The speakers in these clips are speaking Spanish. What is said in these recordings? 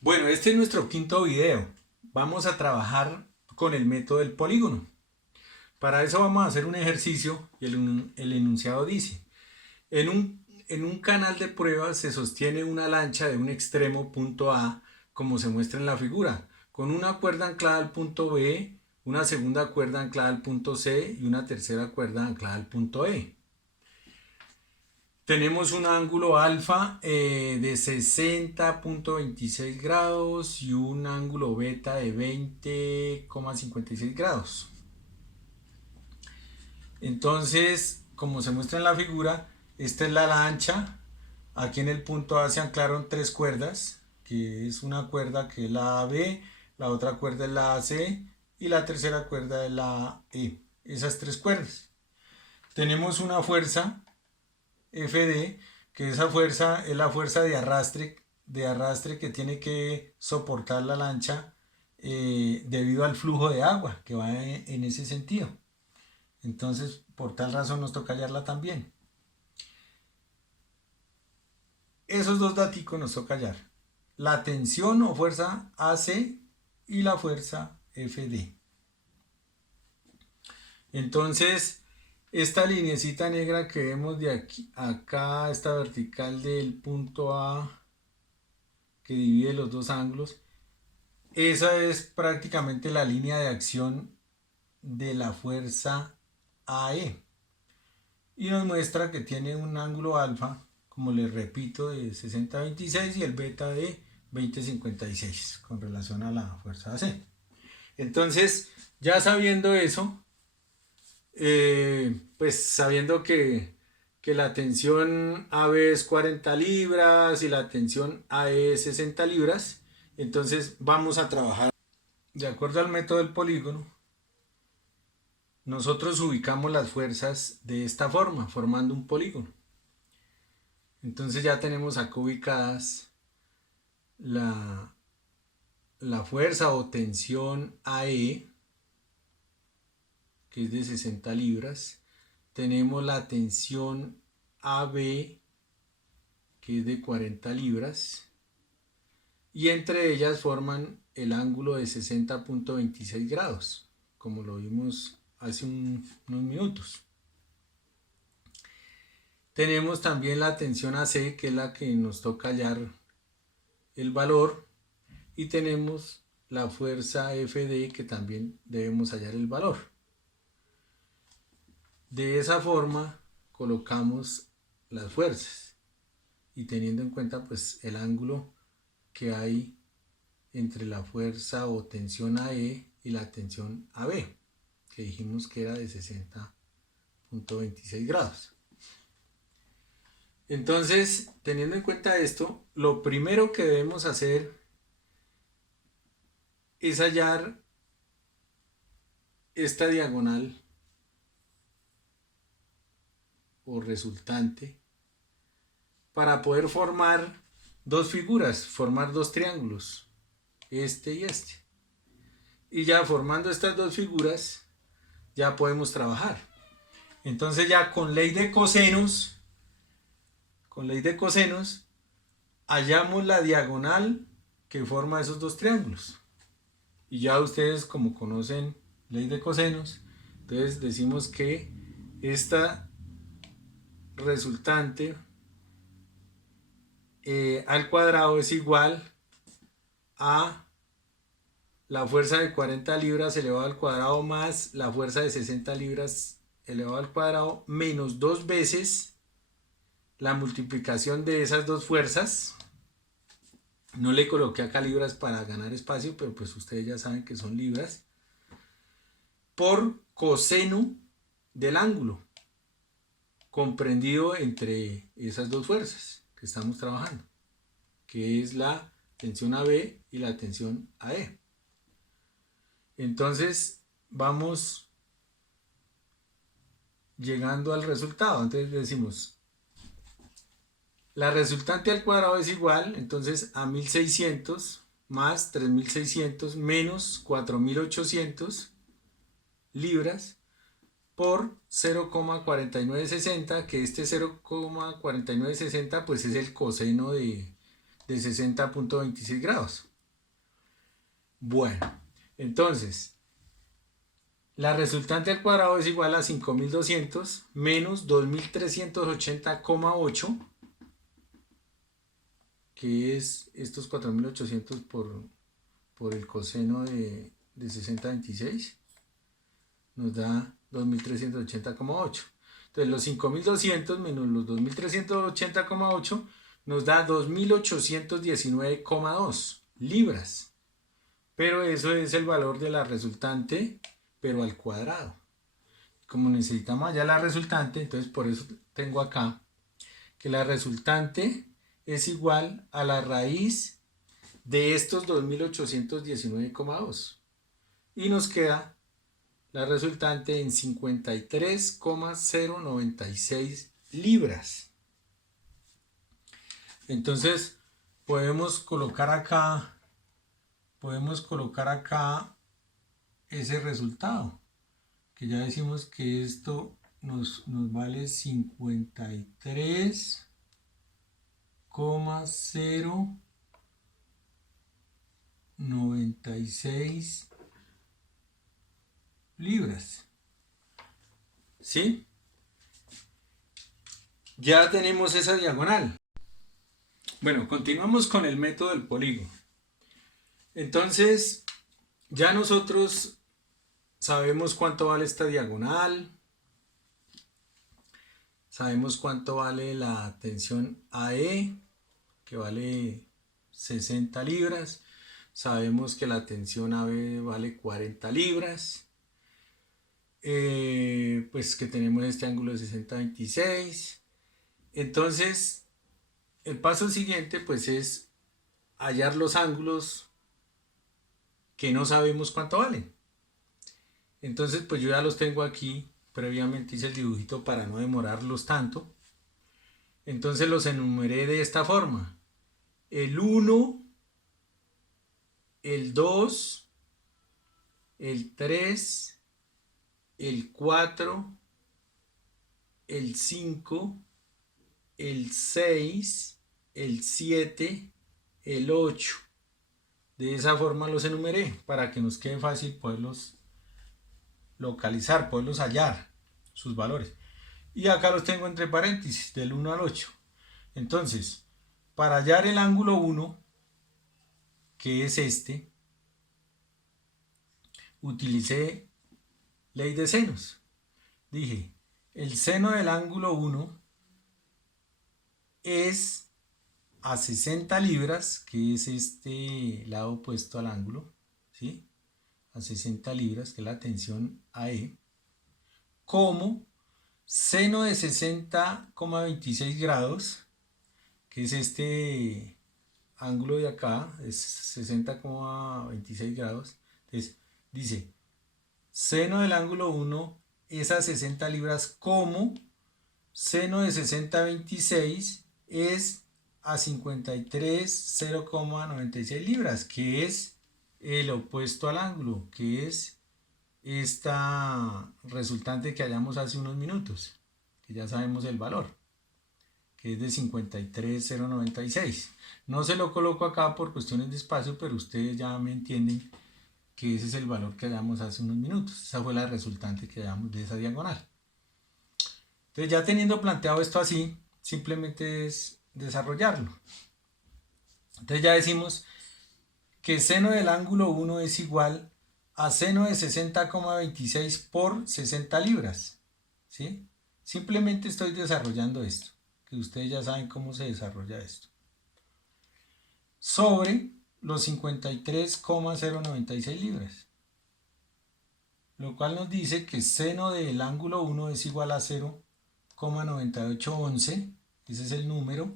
Bueno, este es nuestro quinto video. Vamos a trabajar con el método del polígono. Para eso vamos a hacer un ejercicio y el enunciado dice, en un canal de pruebas se sostiene una lancha de un extremo punto A, como se muestra en la figura, con una cuerda anclada al punto B, una segunda cuerda anclada al punto C y una tercera cuerda anclada al punto E. Tenemos un ángulo alfa de 60,26 grados y un ángulo beta de 20,56 grados. Entonces, como se muestra en la figura, esta es la lancha. Aquí en el punto A se anclaron tres cuerdas, que es una cuerda que es la AB, la otra cuerda es la AC y la tercera cuerda es la E. Esas tres cuerdas. Tenemos una fuerza FD, que esa fuerza es la fuerza de arrastre que tiene que soportar la lancha debido al flujo de agua que va en ese sentido. Entonces, por tal razón nos toca hallarla también. Esos dos datos nos toca hallar. La tensión o fuerza AC y la fuerza FD. Entonces, esta linecita negra que vemos de aquí, acá, esta vertical del punto A que divide los dos ángulos, esa es prácticamente la línea de acción de la fuerza AE. Y nos muestra que tiene un ángulo alfa, como les repito, de 60,26 y el beta de 20,56 con relación a la fuerza AC. Entonces, ya sabiendo eso, pues sabiendo que la tensión AB es 40 libras y la tensión AE es 60 libras, entonces vamos a trabajar de acuerdo al método del polígono. Nosotros ubicamos las fuerzas de esta forma, formando un polígono. Entonces ya tenemos acá ubicadas la, la fuerza o tensión AE, que es de 60 libras. Tenemos la tensión AB, que es de 40 libras. Y entre ellas forman el ángulo de 60,26 grados, como lo vimos hace unos minutos. Tenemos también la tensión AC, que es la que nos toca hallar el valor, y tenemos la fuerza FD, que también debemos hallar el valor. De esa forma colocamos las fuerzas y teniendo en cuenta pues el ángulo que hay entre la fuerza o tensión AE y la tensión AB, que dijimos que era de 60,26 grados. Entonces, teniendo en cuenta esto, lo primero que debemos hacer es hallar esta diagonal o resultante para poder formar dos figuras, formar dos triángulos, este y este. Y ya formando estas dos figuras, ya podemos trabajar. Entonces ya con ley de cosenos, hallamos la diagonal que forma esos dos triángulos. Y ya ustedes como conocen ley de cosenos, entonces decimos que esta resultante al cuadrado es igual a la fuerza de 40 libras elevado al cuadrado más la fuerza de 60 libras elevado al cuadrado menos dos veces la multiplicación de esas dos fuerzas. No le coloqué acá libras para ganar espacio, pero pues ustedes ya saben que son libras, por coseno del ángulo comprendido entre esas dos fuerzas que estamos trabajando, que es la tensión AB y la tensión AE. Entonces vamos llegando al resultado. Entonces decimos, la resultante al cuadrado es igual, entonces a 1600 más 3600 menos 4800 libras por 0,4960, que este 0,4960 pues es el coseno de 60.26 grados. Bueno, entonces, la resultante al cuadrado es igual a 5200 menos 2380,8, que es estos 4800 por el coseno de 60.26, nos da 2380,8. Entonces los 5200 menos los 2380,8 nos da 2819,2 libras. Pero eso es el valor de la resultante, pero al cuadrado. Como necesitamos allá la resultante, entonces por eso tengo acá que la resultante es igual a la raíz de estos 2819,2. Y nos queda la resultante en 53,096 libras. Entonces podemos colocar acá ese resultado, que ya decimos que esto nos vale 53,096 libras. ¿Sí? Ya tenemos esa diagonal. Bueno, continuamos con el método del polígono. Entonces, ya nosotros sabemos cuánto vale esta diagonal, sabemos cuánto vale la tensión AE, que vale 60 libras, sabemos que la tensión AB vale 40 libras, pues que tenemos este ángulo de 60-26. Entonces, el paso siguiente pues es hallar los ángulos que no sabemos cuánto valen. Entonces pues yo ya los tengo aquí, previamente hice el dibujito para no demorarlos tanto. Entonces los enumeré de esta forma: el 1, el 2, el 3, el 4, el 5, el 6, el 7, el 8. De esa forma los enumeré para que nos quede fácil poderlos localizar, poderlos hallar sus valores. Y acá los tengo entre paréntesis, del 1 al 8. Entonces, para hallar el ángulo 1, que es este, utilicé ley de senos. Dije, el seno del ángulo 1 es a 60 libras, que es este lado opuesto al ángulo, ¿sí? A 60 libras, que es la tensión AE, como seno de 60,26 grados, que es este ángulo de acá, es 60,26 grados. Entonces, dice, seno del ángulo 1 es a 60 libras, como seno de 60,26 es a 53,096 libras, que es el opuesto al ángulo, que es esta resultante que hallamos hace unos minutos, que ya sabemos el valor, que es de 53,096. No se lo coloco acá por cuestiones de espacio, pero ustedes ya me entienden que ese es el valor que hallamos hace unos minutos. Esa fue la resultante que hallamos de esa diagonal. Entonces, ya teniendo planteado esto así, simplemente es desarrollarlo. Entonces ya decimos que seno del ángulo 1 es igual a seno de 60,26 por 60 libras. ¿Sí? Simplemente estoy desarrollando esto, que ustedes ya saben cómo se desarrolla esto. Sobre los 53,096 libras. Lo cual nos dice que seno del ángulo 1 es igual a 0,9811. Ese es el número,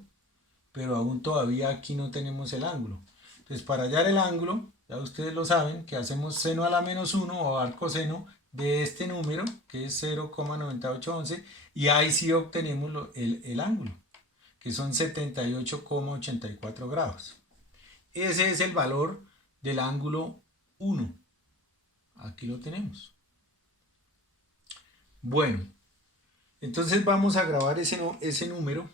pero aún todavía aquí no tenemos el ángulo. Entonces, para hallar el ángulo, ya ustedes lo saben, que hacemos seno a la menos 1 o arcoseno de este número, que es 0,9811, y ahí sí obtenemos el ángulo, que son 78,84 grados. Ese es el valor del ángulo 1. Aquí lo tenemos. Bueno, entonces vamos a grabar ese número.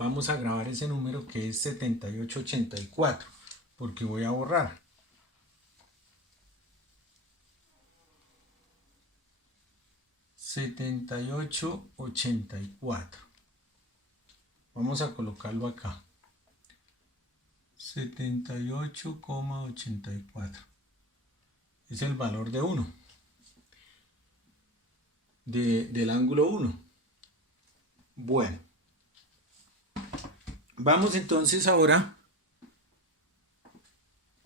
vamos a grabar ese número que es 7884, porque voy a borrar. $78.84. Vamos a colocarlo acá. 78,84. Es el valor de 1. Del ángulo 1. Bueno. Vamos entonces ahora.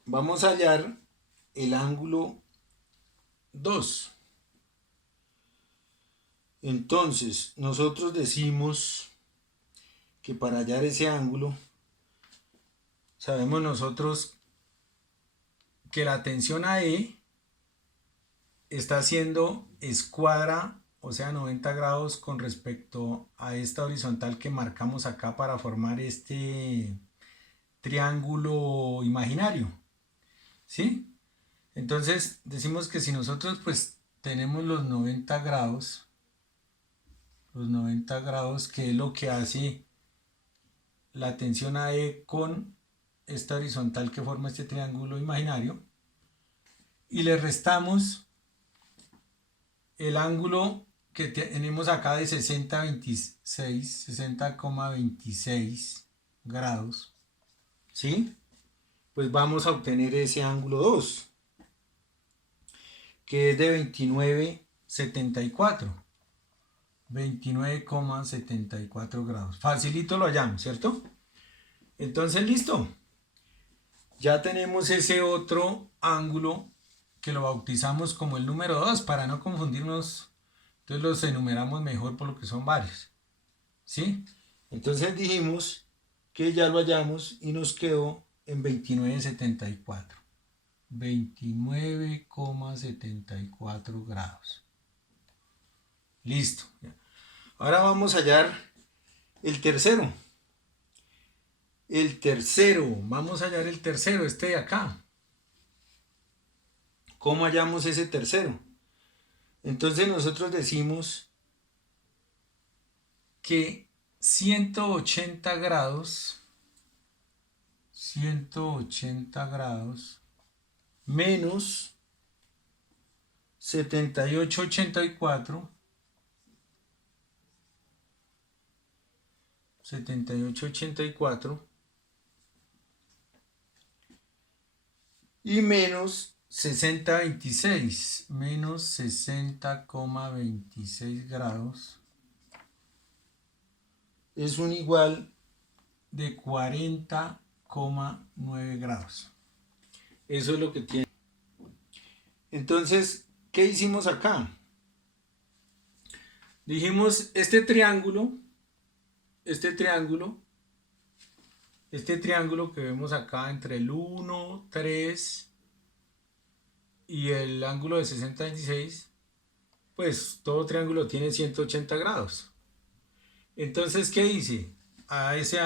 Vamos a hallar el ángulo 2. Entonces, nosotros decimos que para hallar ese ángulo, sabemos nosotros que la tensión AE está haciendo escuadra, o sea, 90 grados con respecto a esta horizontal que marcamos acá para formar este triángulo imaginario. ¿Sí? Entonces, decimos que si nosotros pues tenemos los 90 grados, que es lo que hace la tensión AE con esta horizontal que forma este triángulo imaginario, y le restamos el ángulo que tenemos acá de 60,26 grados, ¿sí? Pues vamos a obtener ese ángulo 2, que es de 29,74 grados. Facilito lo hallamos, ¿cierto? Entonces, listo. Ya tenemos ese otro ángulo que lo bautizamos como el número 2 para no confundirnos. Entonces los enumeramos mejor por lo que son varios. ¿Sí? Entonces dijimos que ya lo hallamos y nos quedó en 29,74. 29,74 grados. Listo. Ahora vamos a hallar el tercero. Vamos a hallar el tercero, este de acá. ¿Cómo hallamos ese tercero? Entonces nosotros decimos que 180 grados menos 78,84 y menos 60,26 grados es un igual de 40,9 grados. Eso es lo que tiene. Entonces, ¿qué hicimos acá? Dijimos, este triángulo que vemos acá entre el 1, 3 y el ángulo de 60,26, pues todo triángulo tiene 180 grados. Entonces, ¿qué hice? A ese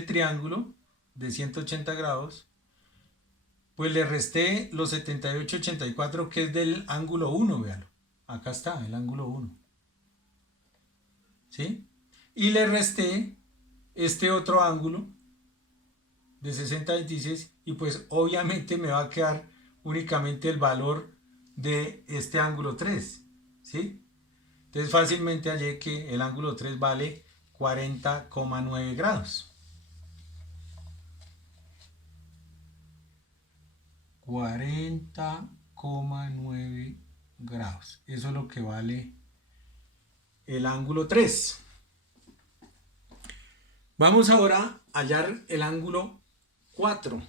triángulo de 180 grados, pues le resté los 78,84 que es del ángulo 1, véalo. Acá está, el ángulo 1. ¿Sí? Y le resté este otro ángulo de 60,26 y pues obviamente me va a quedar únicamente el valor de este ángulo 3. ¿Sí? Entonces fácilmente hallé que el ángulo 3 vale 40,9 grados. 40,9 grados. Eso es lo que vale el ángulo 3. Vamos ahora a hallar el ángulo 4.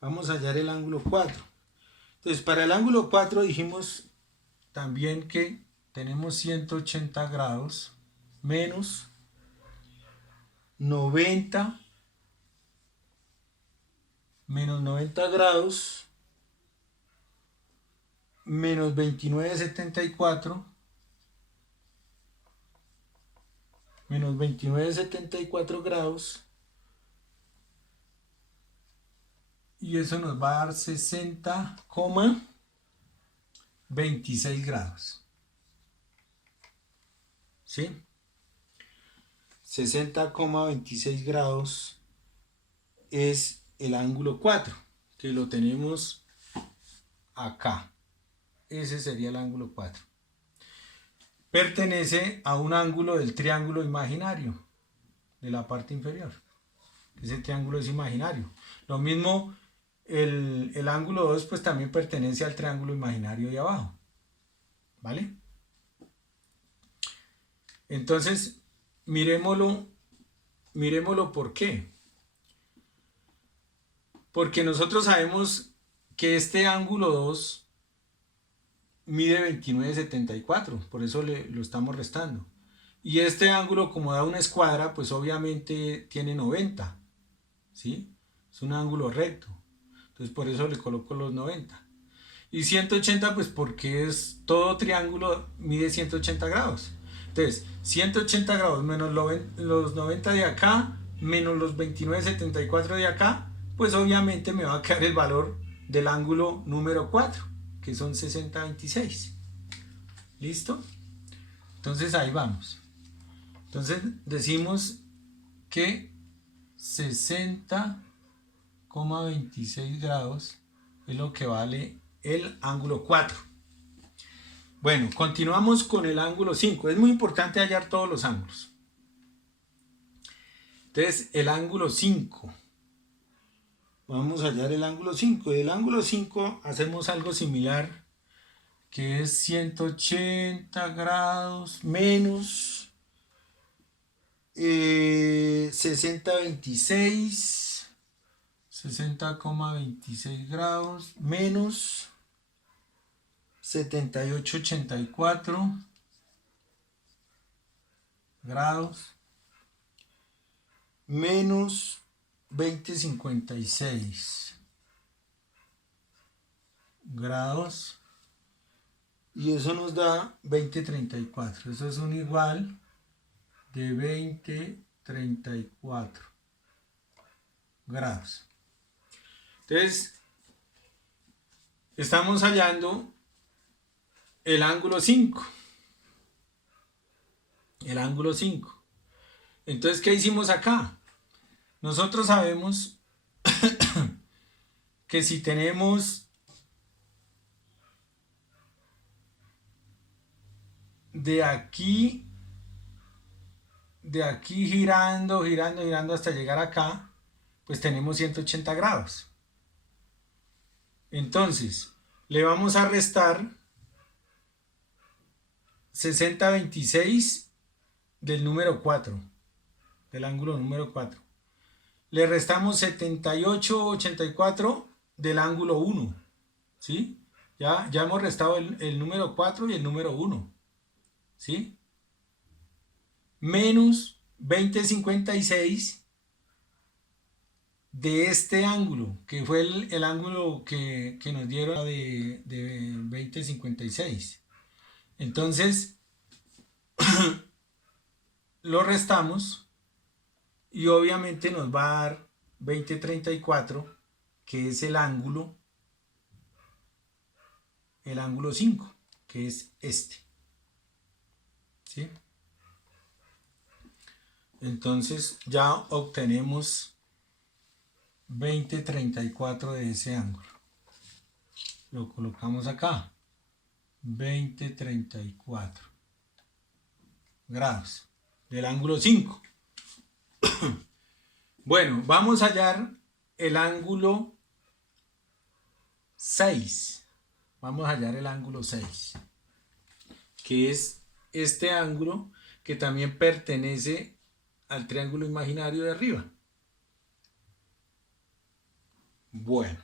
Vamos a hallar el ángulo 4. Entonces, para el ángulo 4 dijimos también que tenemos 180 grados menos 90 grados menos 29,74 grados, y eso nos va a dar 60,26 grados. ¿Sí? 60,26 grados es el ángulo 4, que lo tenemos acá. Ese sería el ángulo 4. Pertenece a un ángulo del triángulo imaginario de la parte inferior. Ese triángulo es imaginario. Lo mismo, el ángulo 2 pues también pertenece al triángulo imaginario de abajo. ¿Vale? Entonces, miremoslo por qué. Porque nosotros sabemos que este ángulo 2 mide 29,74, por eso lo estamos restando. Y este ángulo, como da una escuadra, pues obviamente tiene 90, ¿sí? Es un ángulo recto, entonces por eso le coloco los 90. Y 180, pues porque es todo triángulo mide 180 grados. Entonces, 180 grados menos los 90 de acá, menos los 29,74 de acá, pues obviamente me va a quedar el valor del ángulo número 4, que son 60,26. ¿Listo? Entonces ahí vamos. Entonces decimos que 60,26 grados es lo que vale el ángulo 4. Bueno, continuamos con el ángulo 5. Es muy importante hallar todos los ángulos. Entonces, el ángulo 5. Vamos a hallar el ángulo 5. El ángulo 5 hacemos algo similar, que es 180 grados menos 60,26 grados menos 78,84 grados menos 20,56 grados, y eso nos da 20,34. Eso es un igual de 20,34 grados. Entonces, estamos hallando el ángulo 5. El ángulo 5. Entonces, ¿qué hicimos acá? Nosotros sabemos que si tenemos de aquí girando hasta llegar acá, pues tenemos 180 grados. Entonces, le vamos a restar 60,26 del número 4, del ángulo número 4. Le restamos 78,84 del ángulo 1, ¿sí? Ya hemos restado el número 4 y el número 1, ¿sí? Menos 20,56 de este ángulo, que fue el ángulo que nos dieron de 20,56. Entonces, lo restamos y obviamente nos va a dar 20,34, que es el ángulo 5, que es este. ¿Sí? Entonces ya obtenemos 20,34 de ese ángulo. Lo colocamos acá. 20,34 grados del ángulo 5. Bueno, vamos a hallar el ángulo 6. Vamos a hallar el ángulo 6, que es este ángulo que también pertenece al triángulo imaginario de arriba. Bueno,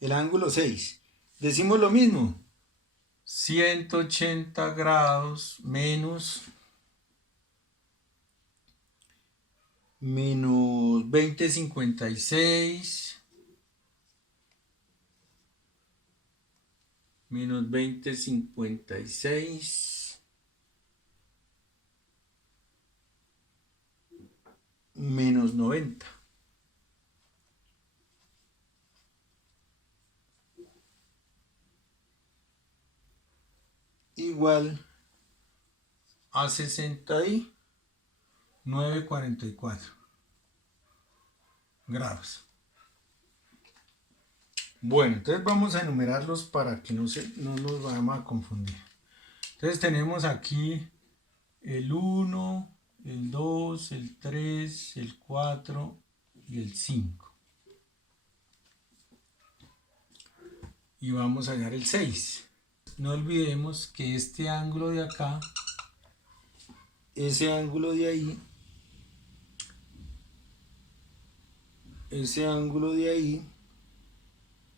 el ángulo 6. Decimos lo mismo. 180 grados menos 20,56 menos 20,56 menos 90. Igual a 69,44 grados. Bueno, entonces vamos a enumerarlos para que no nos vayamos a confundir. Entonces tenemos aquí el 1, el 2, el 3, el 4 y el 5. Y vamos a hallar el 6. No olvidemos que este ángulo de acá, ese ángulo de ahí, ese ángulo de ahí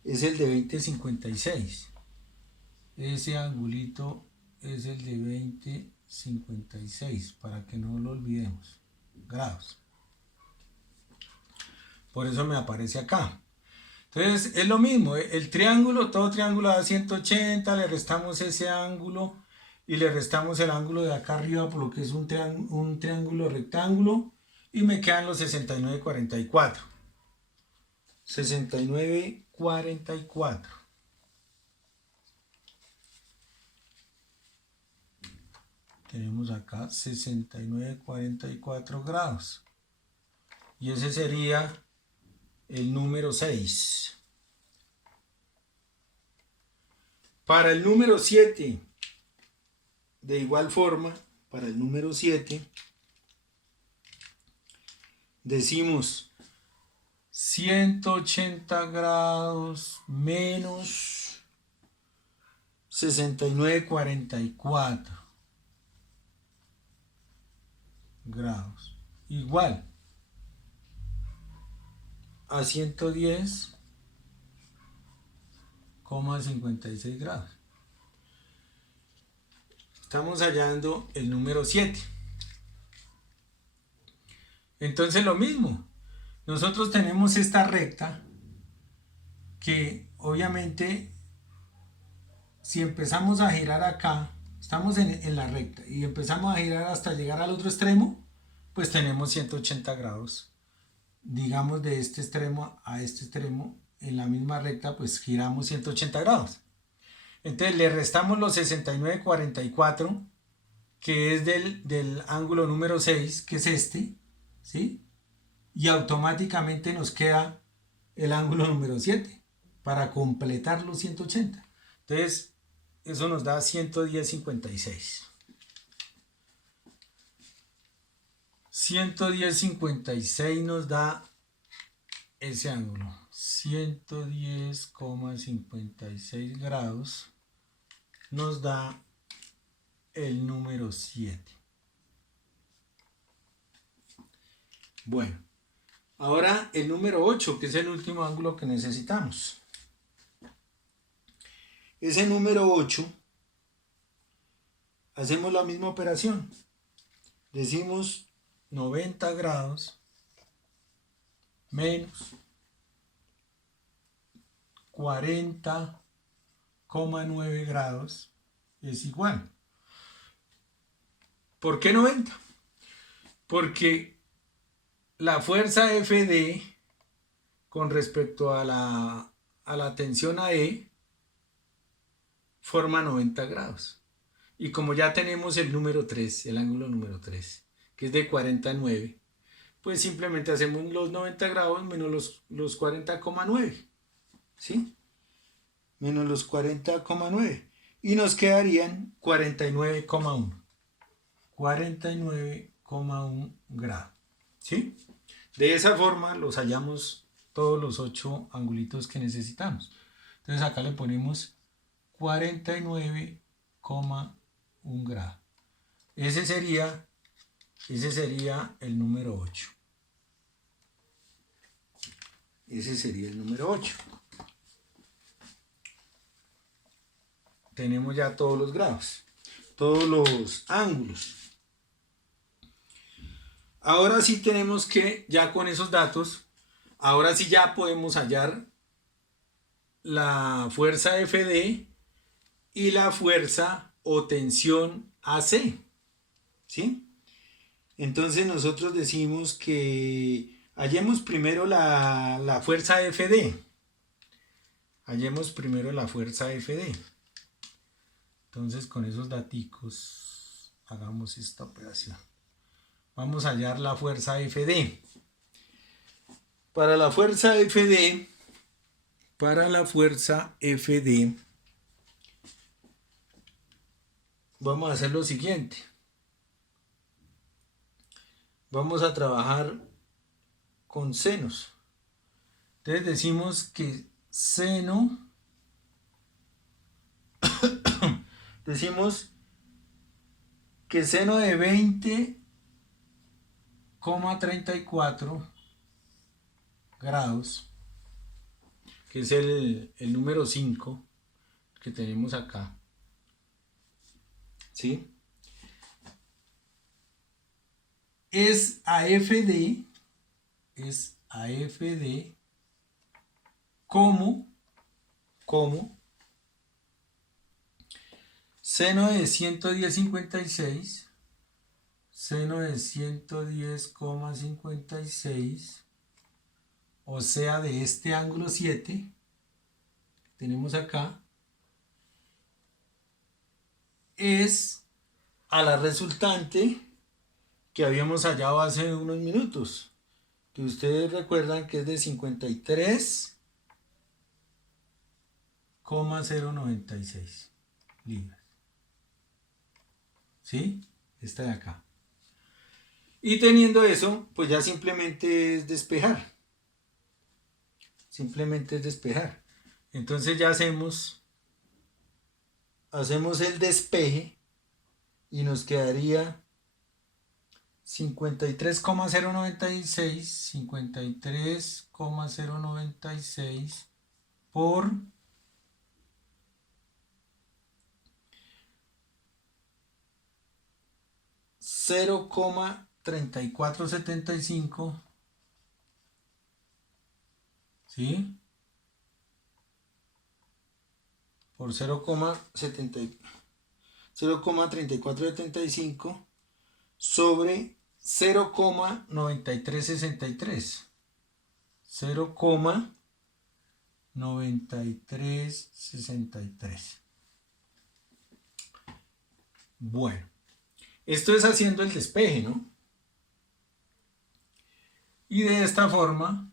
es el de 20,56. Ese angulito es el de 20,56, para que no lo olvidemos, grados. Por eso me aparece acá. Entonces es lo mismo, el triángulo, todo triángulo da 180, le restamos ese ángulo y le restamos el ángulo de acá arriba por lo que es un triángulo rectángulo y me quedan los 69,44. 69,44. Tenemos acá 69,44 grados. Y ese sería el número 6. Para el número 7, de igual forma, para el número 7, decimos 180 grados menos 69,44 grados. Igual a 110,56 grados. Estamos hallando el número 7. Entonces lo mismo. Nosotros tenemos esta recta que obviamente si empezamos a girar acá, estamos en la recta y empezamos a girar hasta llegar al otro extremo, pues tenemos 180 grados. Digamos de este extremo a este extremo, en la misma recta, pues giramos 180 grados. Entonces le restamos los 69,44, que es del ángulo número 6, que es este, ¿sí? Y automáticamente nos queda el ángulo número 7 para completar los 180. Entonces, eso nos da 110,56. 110,56 nos da ese ángulo. 110,56 grados nos da el número 7. Bueno, ahora el número 8, que es el último ángulo que necesitamos. Ese número 8, hacemos la misma operación. Decimos 90 grados menos 40,9 grados es igual. ¿Por qué 90? Porque la fuerza FD con respecto a la tensión AE forma 90 grados. Y como ya tenemos el número 3, el ángulo número 3, que es de 49, pues simplemente hacemos los 90 grados menos los 40,9. ¿Sí? Menos los 40,9. Y nos quedarían 49,1. 49,1 grados. ¿Sí? De esa forma los hallamos todos los 8 angulitos que necesitamos. Entonces acá le ponemos 49,1 grados. Ese sería el número 8. Ese sería el número 8. Tenemos ya todos los grados, todos los ángulos. Ahora sí tenemos que, ya con esos datos, ahora sí ya podemos hallar la fuerza FD y la fuerza o tensión AC. ¿Sí? Entonces nosotros decimos que hallemos primero la fuerza FD. Hallemos primero la fuerza FD. Entonces con esos daticos hagamos esta operación. Vamos a hallar la fuerza FD. Para la fuerza FD, vamos a hacer lo siguiente. Vamos a trabajar con senos. Entonces decimos que seno, de 20,34 grados, que es el número 5 que tenemos acá, ¿sí? Es AFD como seno de 110,56, seno de 110,56, o sea, de este ángulo 7 que tenemos acá, es a la resultante que habíamos hallado hace unos minutos, que ustedes recuerdan que es de 53,096 libras. ¿Sí? Esta de acá. Y teniendo eso, pues ya simplemente es despejar. Entonces ya hacemos el despeje y nos quedaría 53,096 por 0,3475, ¿sí? Por 0,3475 sobre 0,9363. 0,9363. Bueno, esto es haciendo el despeje, ¿no? Y de esta forma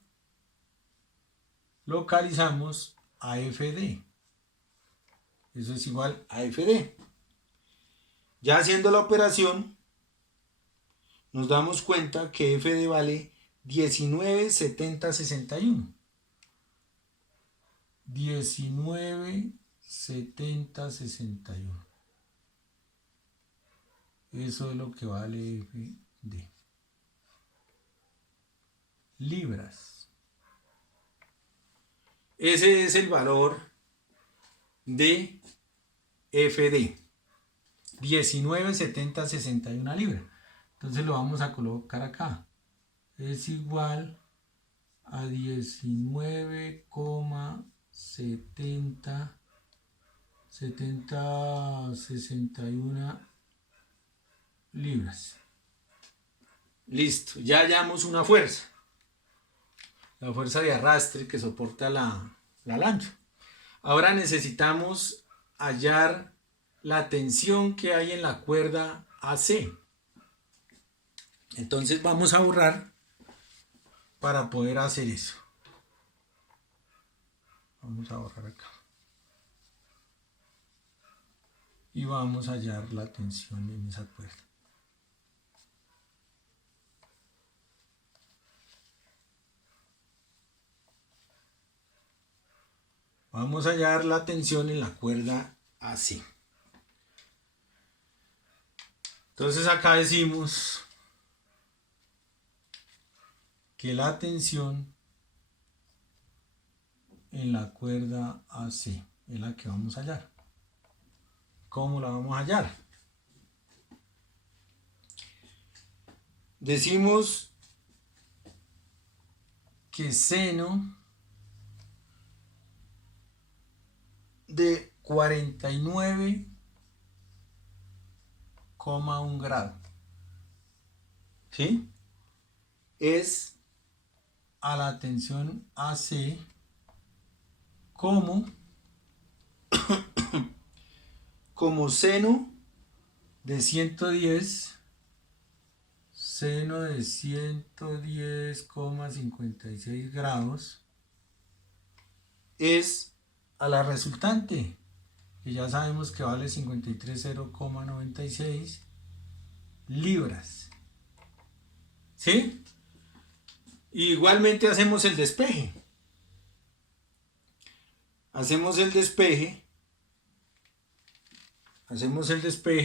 localizamos AFD. Eso es igual a FD. Ya haciendo la operación, nos damos cuenta que FD vale 19,7061. 19,7061. Eso es lo que vale FD. Libras. Ese es el valor de FD. 19,7061 libras. Entonces lo vamos a colocar acá. Es igual a 19,7061 libras. Listo, ya hallamos una fuerza. La fuerza de arrastre que soporta la lancha. Ahora necesitamos hallar la tensión que hay en la cuerda AC. Entonces vamos a borrar para poder hacer eso. Vamos a borrar acá. Y vamos a hallar la tensión en esa cuerda. Vamos a hallar la tensión en la cuerda AC. Entonces acá decimos que la tensión en la cuerda AC es la que vamos a hallar. ¿Cómo la vamos a hallar? Decimos que seno de 49,1 grados, ¿sí? Es a la tensión AC como seno de 110, seno de 110,56 grados es a la resultante, que ya sabemos que vale 53,096 libras. ¿Sí? Igualmente hacemos el despeje. Hacemos el despeje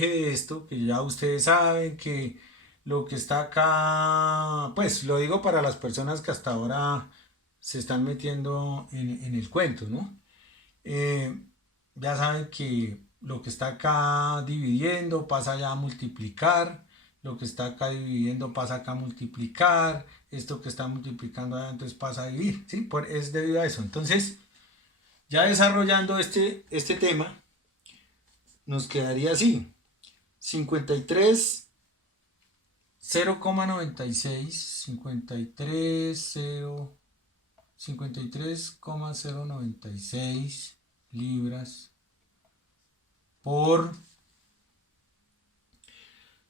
de esto, que ya ustedes saben que lo que está acá, pues lo digo para las personas que hasta ahora se están metiendo en el cuento, ¿no? Ya saben que lo que está acá dividiendo pasa allá a multiplicar, lo que está acá dividiendo pasa acá a multiplicar, esto que está multiplicando allá entonces pasa a dividir, ¿sí? Es debido a eso. Entonces, ya desarrollando este tema, nos quedaría así: 53,096 libras por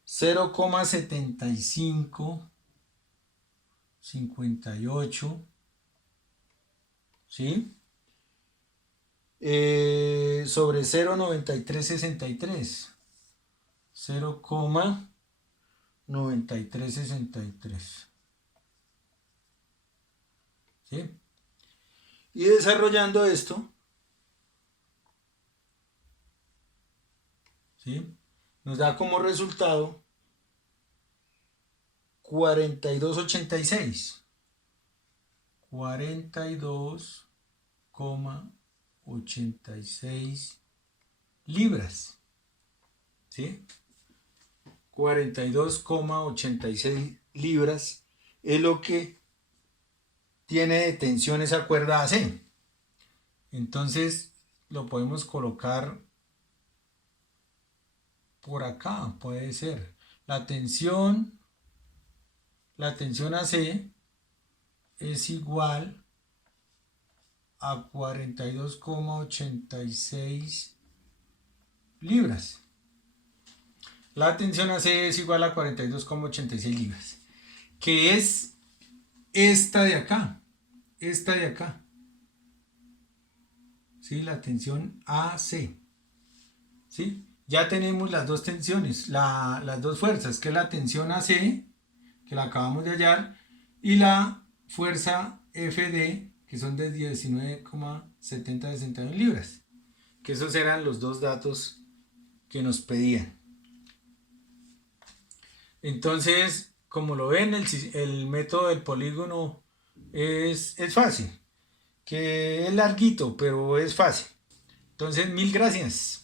0,7558, ¿sí? Sobre 0,9363. 0,9363. ¿Sí? Y desarrollando esto, ¿sí? Nos da como resultado 42,86. 42,86 libras. ¿Sí? 42,86 libras es lo que tiene de tensión esa cuerda AC. Entonces lo podemos colocar por acá, puede ser. La tensión AC es igual a 42,86 libras. La tensión AC es igual a 42,86 libras, que es esta de acá. ¿Sí? La tensión AC. ¿Sí? Ya tenemos las dos tensiones, las dos fuerzas, que es la tensión AC, que la acabamos de hallar, y la fuerza FD, que son de 19,7061 libras. Que esos eran los dos datos que nos pedían. Entonces, como lo ven, el método del polígono es fácil, que es larguito, pero es fácil. Entonces, mil gracias.